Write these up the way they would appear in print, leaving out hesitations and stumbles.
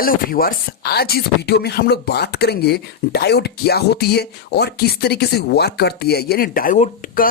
Hello viewers, आज इस video में हम लोग बात करेंगे डायोड क्या होती है और किस तरीके से वर्क करती है, यानी डायोड का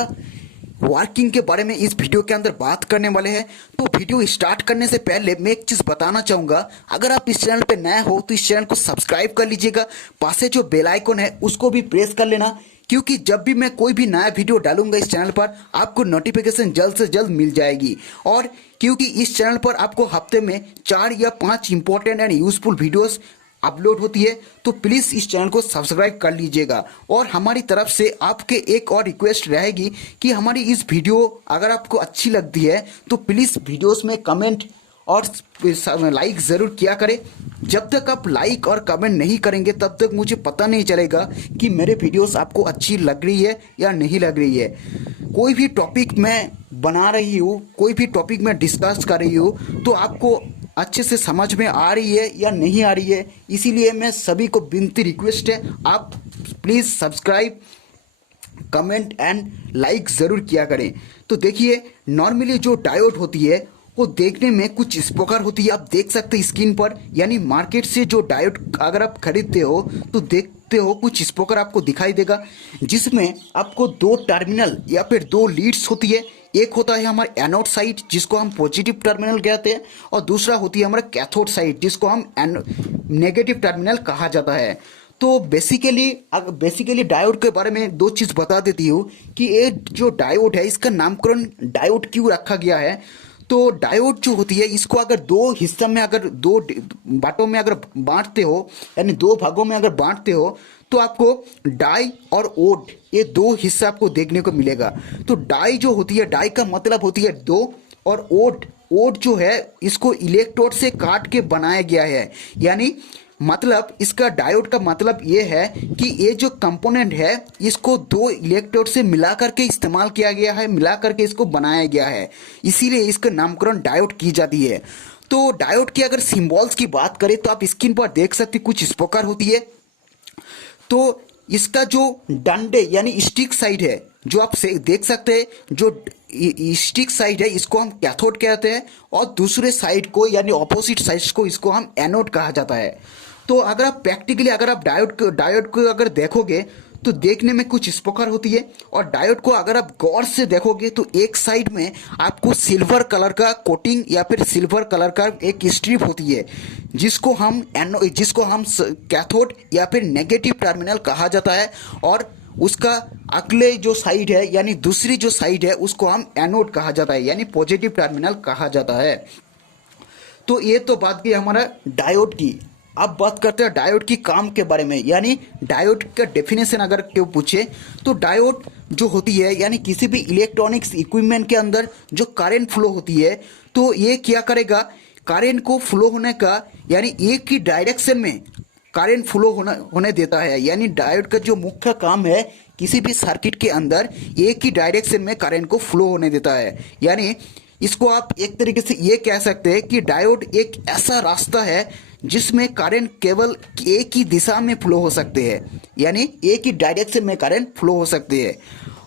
वर्किंग के बारे में इस वीडियो के अंदर बात करने वाले हैं। तो वीडियो स्टार्ट करने से पहले मैं एक चीज़ बताना चाहूँगा, अगर आप इस चैनल पे नए हो तो इस चैनल को सब्सक्राइब कर लीजिएगा, पास से जो बेल आइकन है उसको भी प्रेस कर लेना, क्योंकि जब भी मैं कोई भी नया वीडियो डालूंगा इस चैनल पर आपको नोटिफिकेशन जल्द से जल्द मिल जाएगी। और क्योंकि इस चैनल पर आपको हफ्ते में 4 या 5 important and useful videos upload होती है, तो प्लीज़ इस चैनल को सब्सक्राइब कर लीजिएगा। और हमारी तरफ से आपके एक और रिक्वेस्ट रहेगी कि हमारी इस वीडियो अगर आपको अच्छी लगती है तो प्लीज़ वीडियोस में कमेंट और लाइक ज़रूर किया करें। जब तक आप लाइक और कमेंट नहीं करेंगे तब तक मुझे पता नहीं चलेगा कि मेरे वीडियोस आपको अच्छी लग रही है या नहीं लग रही है। कोई भी टॉपिक मैं बना रही हूँ, कोई भी टॉपिक मैं डिस्कस कर रही हूँ, तो आपको अच्छे से समझ में आ रही है या नहीं आ रही है, इसीलिए मैं सभी को विनती रिक्वेस्ट है, आप please subscribe comment and like ज़रूर किया करें। तो देखिए, नॉर्मली जो डायोड होती है वो देखने में कुछ इस प्रकार होती है, आप देख सकते हैं स्क्रीन पर। यानी मार्केट से जो डायोड अगर आप खरीदते हो तो देखते हो कुछ इस प्रकार आपको दिखाई देगा, जिसमें आपको 2 टर्मिनल या फिर 2 लीड्स होती है। एक होता है हमारा एनोड साइड जिसको हम पॉजिटिव टर्मिनल कहते हैं, और दूसरा होती है हमारा कैथोड साइड जिसको हम नेगेटिव टर्मिनल कहा जाता है। तो बेसिकली डायोड के बारे में 2 चीज़ बता देती हूँ कि ये जो डायोड है इसका नामकरण डायोड क्यों रखा गया है। तो डायोड जो होती है इसको अगर 2 हिस्सों में, अगर 2 बाटों में अगर बांटते हो, यानी 2 भागों में अगर बांटते हो, तो आपको डाई और ओड, ये 2 हिस्सा आपको देखने को मिलेगा। तो डाई जो होती है, डाई का मतलब होती है 2, और ओड जो है इसको इलेक्ट्रोड से काट के बनाया गया है। यानी मतलब इसका डायोड का मतलब ये है कि ये जो कंपोनेंट है इसको 2 इलेक्ट्रोड से मिला करके इस्तेमाल किया गया है, मिला करके इसको बनाया गया है, इसीलिए इसका नामकरण डायोड की जाती है। तो डायोड की अगर सिंबल्स की बात करें तो आप स्क्रीन पर देख सकते कुछ इस प्रकार होती है। तो इसका जो डंडे यानी स्टिक साइड है, जो आप से देख सकते हैं, जो स्टिक साइड है इसको हम कैथोड कहते हैं, और दूसरे साइड को यानी ऑपोजिट साइड को इसको हम एनोड कहा जाता है। तो अगर आप प्रैक्टिकली अगर आप डायोड को अगर देखोगे तो देखने में कुछ इस प्रकार होती है। और डायोड को अगर आप गौर से देखोगे तो एक साइड में आपको सिल्वर कलर का कोटिंग या फिर सिल्वर कलर का एक स्ट्रिप होती है, जिसको हम कैथोड या फिर नेगेटिव टर्मिनल कहा जाता है, और उसका अगले जो साइड है यानी दूसरी जो साइड है उसको हम एनोड कहा जाता है, यानी पॉजिटिव टर्मिनल कहा जाता है। तो ये तो बात की हमारा डायोड की। अब बात करते हैं डायोड की काम के बारे में, यानी डायोड का डेफिनेशन अगर क्यों पूछे तो डायोड जो होती है यानी किसी भी इलेक्ट्रॉनिक्स इक्विपमेंट के अंदर जो करंट फ्लो होती है, तो ये क्या करेगा, करंट को फ्लो होने का यानी एक ही डायरेक्शन में करंट फ्लो होने देता है। यानी डायोड का जो मुख्य काम है किसी भी सर्किट के अंदर एक ही डायरेक्शन में करंट को फ्लो होने देता है। यानी इसको आप एक तरीके से ये कह सकते हैं कि डायोड एक ऐसा रास्ता है जिसमें करंट केवल एक ही दिशा में फ्लो हो सकते हैं, यानी एक ही डायरेक्शन में करंट फ्लो हो सकते हैं।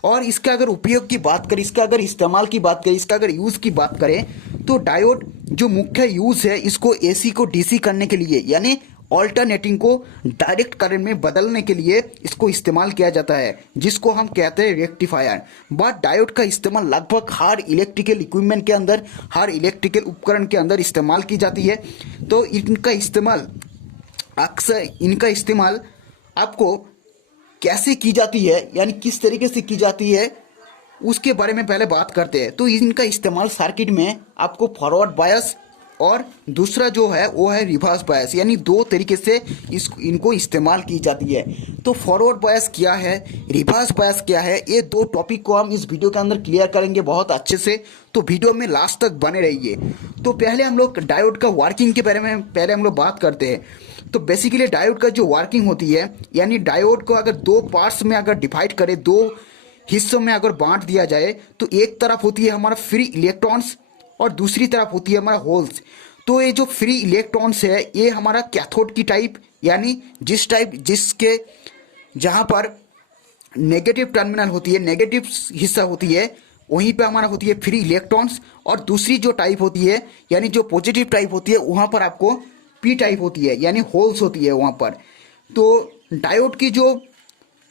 और इसका अगर उपयोग की बात करें, इसका अगर इस्तेमाल की बात करें, इसका अगर यूज़ की बात करें, तो डायोड जो मुख्य यूज़ है इसको एसी को डीसी करने के लिए, यानी ऑल्टरनेटिंग को डायरेक्ट करंट में बदलने के लिए इसको इस्तेमाल किया जाता है, जिसको हम कहते हैं रेक्टिफायर। बट डायोड का इस्तेमाल लगभग हर इलेक्ट्रिकल इक्विपमेंट के अंदर, हर इलेक्ट्रिकल उपकरण के अंदर इस्तेमाल की जाती है। तो इनका इस्तेमाल आपको कैसे की जाती है, यानी किस तरीके से की जाती है, उसके बारे में पहले बात करते हैं। तो इनका इस्तेमाल सर्किट में आपको फॉरवर्ड बायस और दूसरा जो है वो है रिवर्स बायस, यानी 2 तरीके से इनको इस्तेमाल की जाती है। तो फॉरवर्ड बायस क्या है, रिवर्स बायस क्या है, ये 2 टॉपिक को हम इस वीडियो के अंदर क्लियर करेंगे बहुत अच्छे से। तो वीडियो में लास्ट तक बने रहिए। तो पहले हम लोग डायोड का वर्किंग के बारे में पहले हम लोग बात करते हैं। तो बेसिकली डायोड का जो वर्किंग होती है, यानी डायोड को अगर 2 पार्ट्स में अगर डिवाइड करें, 2 हिस्सों में अगर बांट दिया जाए, तो एक तरफ होती है हमारा फ्री इलेक्ट्रॉन्स और दूसरी तरफ होती है हमारा होल्स। तो ये जो फ्री इलेक्ट्रॉन्स है ये हमारा कैथोड की टाइप, यानी जिसके जहाँ पर नेगेटिव टर्मिनल होती है, नेगेटिव हिस्सा होती है, वहीं पे हमारा होती है फ्री इलेक्ट्रॉन्स। और दूसरी जो टाइप होती है यानी जो पॉजिटिव टाइप होती है, वहाँ पर आपको पी टाइप होती है, यानी होल्स होती है वहाँ पर। तो डायोड की जो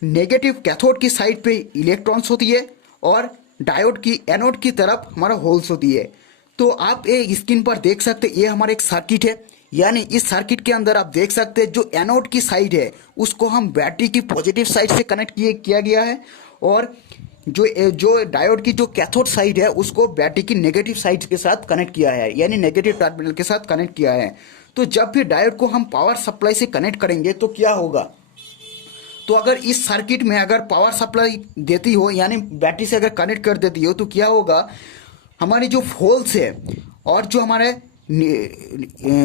नेगेटिव कैथोड की साइड पे इलेक्ट्रॉन्स होती है और डायोड की एनोड की तरफ हमारा होल्स होती है। तो आप ये स्क्रीन पर देख सकते हैं, ये हमारा एक सर्किट है, यानी इस सर्किट के अंदर आप देख सकते हैं जो एनोड की साइड है उसको हम बैटरी की पॉजिटिव साइड से कनेक्ट किया गया है, और जो डायोड की जो कैथोड साइड है उसको बैटरी की नेगेटिव साइड के साथ कनेक्ट किया है, यानी नेगेटिव टर्मिनल के साथ कनेक्ट किया है। तो जब भी डायोड को हम पावर सप्लाई से कनेक्ट करेंगे तो क्या होगा, तो अगर इस सर्किट में अगर पावर सप्लाई देती हो, यानी बैटरी से अगर कनेक्ट कर देती हो, तो क्या होगा, हमारी जो होल्स है और जो हमारे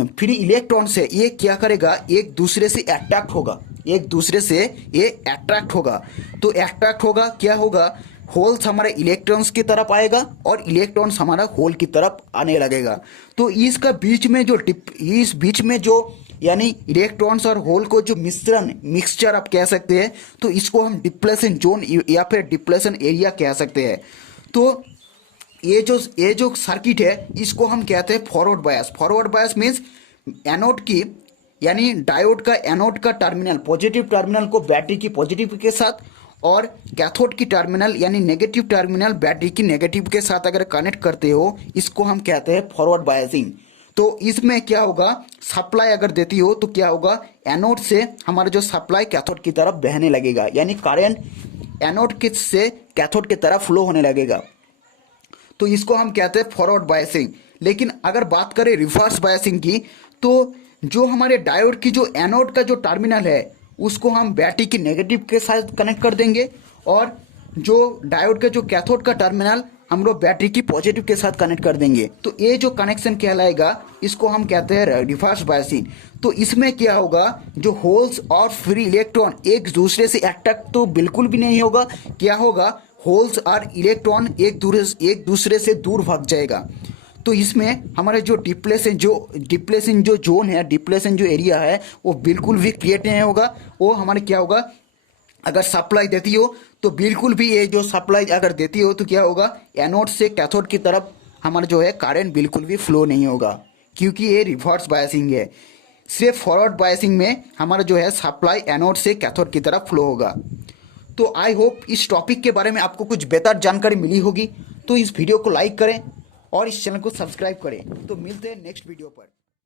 फ्री इलेक्ट्रॉन्स है ये क्या करेगा, एक दूसरे से अट्रैक्ट होगा, एक दूसरे से ये अट्रैक्ट होगा। तो अट्रैक्ट होगा, क्या होगा, होल्स हमारे इलेक्ट्रॉन्स की तरफ आएगा और इलेक्ट्रॉन्स हमारा होल की तरफ आने लगेगा। तो इसका बीच में जो इस बीच में जो यानी इलेक्ट्रॉन्स और होल को जो मिक्सचर आप कह सकते हैं, तो इसको हम डिप्लेशन जोन या फिर डिप्लेशन एरिया कह सकते हैं। तो ये जो सर्किट है इसको हम कहते हैं forward bias. Forward bias means anode की यानी डायोड का एनोड का टर्मिनल, पॉजिटिव टर्मिनल को बैटरी की पॉजिटिव के साथ और कैथोड की टर्मिनल यानी नेगेटिव टर्मिनल बैटरी की नेगेटिव के साथ अगर कनेक्ट करते हो, इसको हम कहते हैं फॉरवर्ड बायसिंग। तो इसमें क्या होगा, सप्लाई अगर देती हो तो क्या होगा, एनोड से हमारा जो सप्लाई कैथोड की तरफ बहने लगेगा, यानी करंट एनोड के से कैथोड की तरफ फ्लो होने लगेगा। तो इसको हम कहते हैं फॉरवर्ड बायसिंग। लेकिन अगर बात करें रिवर्स बायसिंग की, तो जो हमारे डायोड की जो एनोड का जो टर्मिनल है उसको हम बैटरी की नेगेटिव के साथ कनेक्ट कर देंगे, और जो डायोड का जो कैथोड का टर्मिनल हम लोग बैटरी की पॉजिटिव के साथ कनेक्ट कर देंगे। तो ये जो कनेक्शन कहलाएगा इसको हम कहते हैं रिवर्स बायसिंग। तो इसमें क्या होगा, जो होल्स और फ्री इलेक्ट्रॉन एक दूसरे से अट्रैक्ट तो बिल्कुल भी नहीं होगा, क्या होगा, होल्स और इलेक्ट्रॉन एक दूसरे से दूर भाग जाएगा। तो इसमें हमारे जो डिप्लेशन जो जोन है, डिप्लेशन जो एरिया है वो बिल्कुल भी क्रिएट नहीं होगा। वो हमारे क्या होगा, अगर सप्लाई देती हो तो बिल्कुल भी ये जो सप्लाई अगर देती हो तो क्या होगा, एनोड से कैथोड की तरफ हमारा जो है करंट बिल्कुल भी फ्लो नहीं होगा, क्योंकि ये रिवर्स बायसिंग है। सिर्फ फॉरवर्ड बायसिंग में हमारा जो है सप्लाई एनोड से कैथोड की तरफ फ्लो होगा। तो आई होप इस टॉपिक के बारे में आपको कुछ बेहतर जानकारी मिली होगी। तो इस वीडियो को लाइक करें और इस चैनल को सब्सक्राइब करें। तो मिलते हैं नेक्स्ट वीडियो पर।